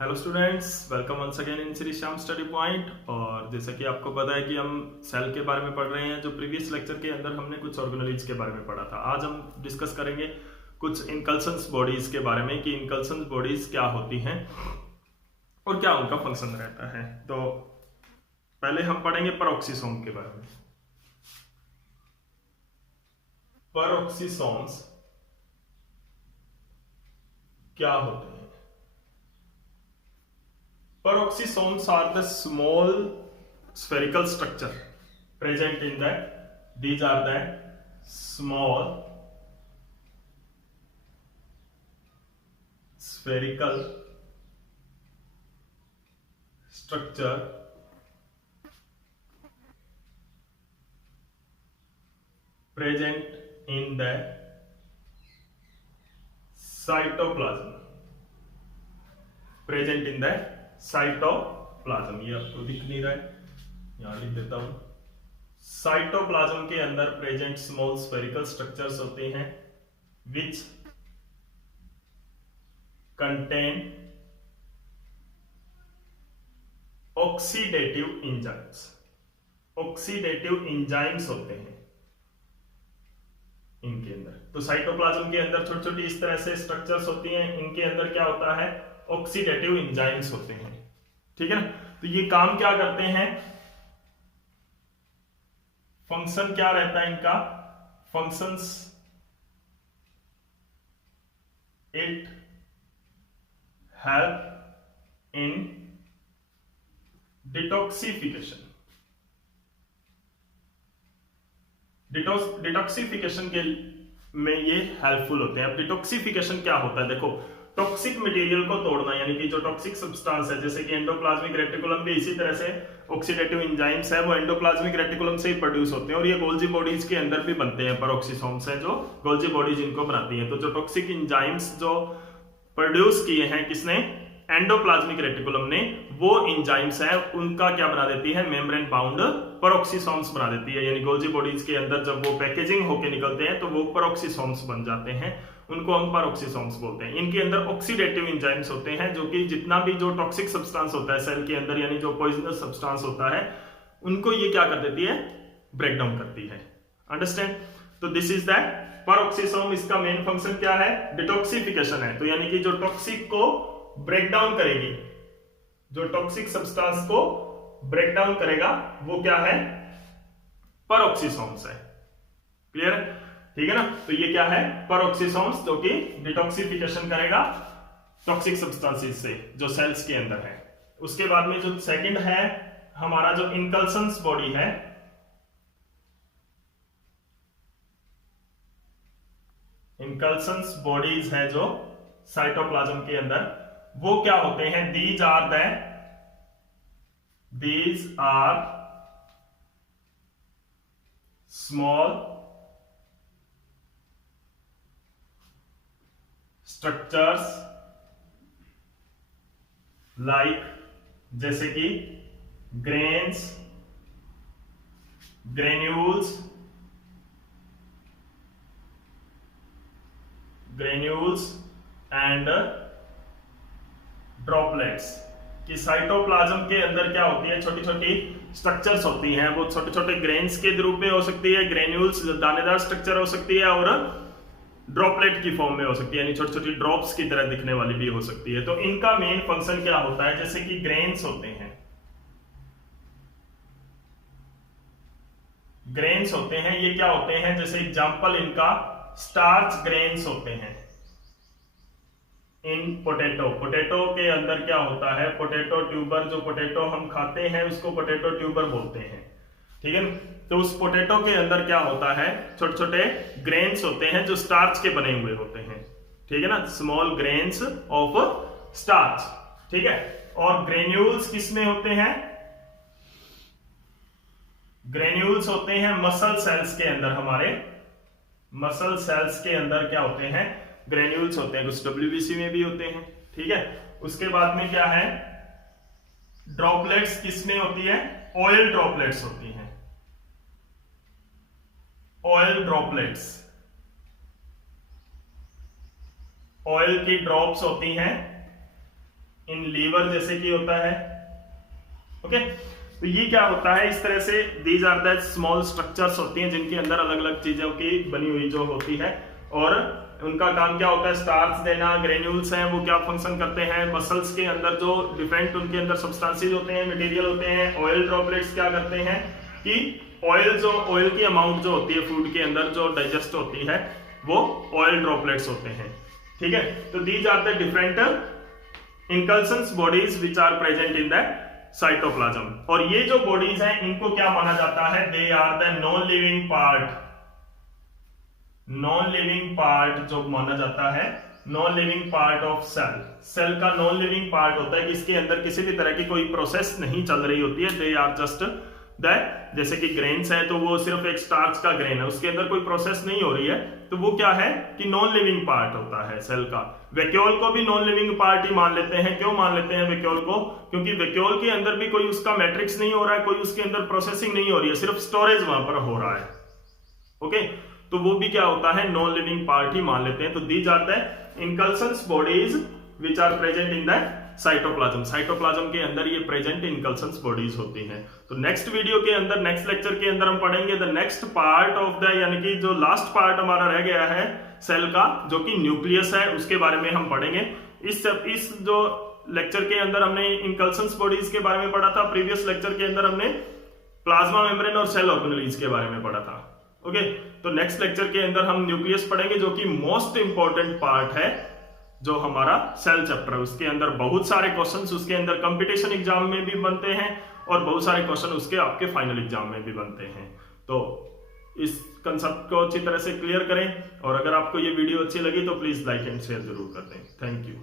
Hello students, welcome once again in Shri Shyam study point. और जैसा कि आपको पता है कि हम सेल के बारे में पढ़ रहे हैं। जो प्रीवियस लेक्चर के अंदर हमने कुछ ऑर्गेनेल्स के बारे में पढ़ा था, आज हम डिस्कस करेंगे कुछ इनकल्सन्स बॉडीज के बारे में कि इनकल्सन्स बॉडीज क्या होती हैं और क्या उनका फंक्शन रहता है। तो पहले हम पढ़ेंगे पेरोक्सिसोम के बारे में। पेरोक्सिसोम्स क्या होते हैं? Peroxisomes are the small spherical structure present in the, these are the small spherical structure present in the cytoplasm, present in the cytoplasm. ये आपको दिख नहीं रहा है, यहां लिख देता हूं। साइटोप्लाज्म के अंदर प्रेजेंट स्मॉल स्फेरिकल स्ट्रक्चर्स होते हैं which contain oxidative enzymes. Oxidative enzymes होते हैं इनके अंदर। तो साइटोप्लाज्म के अंदर छोटी छोटी इस तरह से स्ट्रक्चर्स होती हैं, इनके अंदर क्या होता है? ऑक्सीडेटिव एंजाइम्स होते हैं। ठीक है ना? तो ये काम क्या करते हैं? फंक्शन क्या रहता है इनका? Functions, it help in detoxification. Detoxification के में ये हेल्पफुल होते हैं। अब डिटॉक्सिफिकेशन क्या होता है? देखो, टॉक्सिक मटेरियल को तोड़ना, यानी कि जो टॉक्सिक सब्सटेंस है, जैसे कि एंडोप्लाज्मिक रेटिकुलम भी इसी तरह से ऑक्सीडेटिव एंजाइम्स है, वो एंडोप्लाज्मिक रेटिकुलम से ही प्रोड्यूस होते हैं और ये गोल्जी बॉडीज के अंदर भी बनते हैं। पेरोक्सिसोम्स है जो गोल्जी बॉडीज इनको बनाती हैं। तो जो टॉक्सिक एंजाइम्स जो प्रोड्यूस किए हैं किसने? एंडोप्लाज्मिक रेटिकुलम ने, वो एंजाइम्स है उनका क्या बना देती है? मेम्ब्रेन बाउंड पेरोक्सिसोम्स बना देती है। यानी गोल्जी बॉडीज के अंदर जब वो पैकेजिंग होके निकलते हैं तो वो पेरोक्सिसोम्स बन जाते हैं, उनको हम पेरोक्सिसोम्स बोलते हैं। इनके अंदर ऑक्सीडेटिव एंजाइम्स होते हैं जो कि जितना भी जो टॉक्सिक सब्सटेंस होता है सेल के अंदर, यानी जो पॉइजनस सब्सटेंस होता है, उनको ये क्या कर देती है? ब्रेक डाउन करती है। अंडरस्टैंड? तो दिस इज दैट पेरोक्सिसोम। इसका मेन फंक्शन क्या है? डिटॉक्सिफिकेशन है। तो यानी कि जो टॉक्सिक को ब्रेक डाउन करेगी, जो टॉक्सिक सब्सटेंस को ब्रेक डाउन करेगा, वो क्या है? पेरोक्सिसोम्स है। क्लियर है? ठीक है ना? तो ये क्या है? पेरोक्सिसोम्स, जो कि डिटॉक्सिफिकेशन करेगा टॉक्सिक सब्सटेंसेस से जो सेल्स के अंदर है। उसके बाद में जो सेकंड है हमारा, जो इनकल्सन्स बॉडी है, इनकल्सन्स बॉडीज है जो साइटोप्लाज्म के अंदर, वो क्या होते हैं? These are small structures like, जैसे कि ग्रेन्स, ग्रेन्यूल्स एंड ड्रॉपलेट्स। कि साइटोप्लाज्म के अंदर क्या होती है? छोटी छोटी स्ट्रक्चर्स होती हैं। वो छोटे छोटे ग्रेन्स के रूप में हो सकती है, ग्रेन्यूल्स दानेदार स्ट्रक्चर हो सकती है, और ड्रॉपलेट की फॉर्म में हो सकती है, यानी छोटी छोटी ड्रॉप्स की तरह दिखने वाली भी हो सकती है। तो इनका मेन फंक्शन क्या होता है? जैसे कि ग्रेन्स होते हैं, ये क्या होते हैं? जैसे एग्जांपल इनका स्टार्च ग्रेन्स होते हैं इन पोटैटो के अंदर क्या होता है? पोटैटो ट्यूबर, जो पोटैटो हम खाते हैं उसको पोटैटो ट्यूबर बोलते हैं। ठीक है ना? तो उस पोटैटो के अंदर क्या होता है? छोटे छोटे ग्रेन्स होते हैं जो स्टार्च के बने हुए होते हैं। ठीक है ना? Small grains of starch. ठीक है? और ग्रेन्यूल्स किस में होते हैं? ग्रेन्यूल्स होते हैं मसल सेल्स के अंदर। हमारे मसल सेल्स के अंदर क्या होते हैं? ग्रेन्यूल्स होते हैं। कुछ डब्ल्यूबीसी में भी होते हैं। ठीक है? उसके बाद में क्या है? ड्रॉपलेट्स किस में होती है? ऑयल ड्रॉपलेट्स होती हैं। ऑयल ड्रॉपलेट्स, ऑयल की ड्रॉप्स होती हैं इन लीवर जैसे कि होता है। ओके, तो ये क्या होता है, इस तरह से these are the small structures होती हैं जिनके अंदर अलग अलग चीजों की बनी हुई जो होती है, और उनका काम क्या होता है, स्टार्च देना। ग्रेन्यूल्स हैं वो क्या फंक्शन करते हैं, मसल्स के अंदर जो डिफरेंट उनके अंदर सब्सटेंसेस होते हैं, मटेरियल होते हैं। ऑयल ड्रॉपलेट्स क्या करते हैं कि ऑयल की अमाउंट जो होती है फूड के अंदर जो डाइजेस्ट होती है वो ऑयल ड्रॉपलेट्स होते हैं। ठीक है, तो these are the different inclusions bodies which are present in the cytoplasm. और ये जो बॉडीज हैं इनको क्या माना जाता है, they are the non living part. Non living part जो माना जाता है, non living part of cell. Cell का नॉन लिविंग पार्ट होता है कि इसके अंदर किसी भी तरह की कोई प्रोसेस नहीं चल रही होती है। दे आर जस्ट दैट, जैसे कि ग्रेन्स है तो वो सिर्फ एक स्टार्च का ग्रेन है, उसके अंदर कोई प्रोसेस नहीं हो रही है, तो वो क्या है कि नॉन लिविंग पार्ट होता है सेल का। वैक्यूल को भी नॉन लिविंग पार्ट ही मान लेते हैं। क्यों मान लेते हैं वैक्यूल को, क्योंकि वैक्यूल के अंदर भी कोई उसका मैट्रिक्स नहीं हो रहा है, कोई उसके अंदर प्रोसेसिंग नहीं हो रही है, सिर्फ स्टोरेज वहां पर हो रहा है। ओके, तो वो भी क्या होता है, नॉन लिविंग पार्ट ही मान लेते हैं। तो दी जाता है inclusions bodies which are present in the cytoplasm. Cytoplasm के अंदर ये प्रेजेंट इनकल्सन्स बॉडीज होती हैं। तो नेक्स्ट वीडियो के अंदर, नेक्स्ट लेक्चर के अंदर हम पढ़ेंगे the next part of the, यानी कि जो लास्ट पार्ट हमारा रह गया है सेल का, जो कि न्यूक्लियस है, उसके बारे में हम पढ़ेंगे। इस जो लेक्चर के अंदर हमने इनकल्सन्स बॉडीज के बारे में पढ़ा था, प्रीवियस लेक्चर के अंदर हमने प्लाज्मा मेम्ब्रेन और सेल ऑर्गेनेल्स के बारे में पढ़ा था। ओके, तो नेक्स्ट लेक्चर के अंदर हम न्यूक्लियस पढ़ेंगे, जो कि मोस्ट इंपॉर्टेंट पार्ट है जो हमारा सेल चैप्टर है। उसके अंदर बहुत सारे क्वेश्चंस उसके अंदर कंपटीशन एग्जाम में भी बनते हैं, और बहुत सारे क्वेश्चन उसके आपके फाइनल एग्जाम में भी बनते हैं। तो इस कंसेप्ट को अच्छी तरह से क्लियर करें, और अगर आपको ये वीडियो अच्छी लगी तो प्लीज लाइक एंड शेयर जरूर कर दें। Thank you.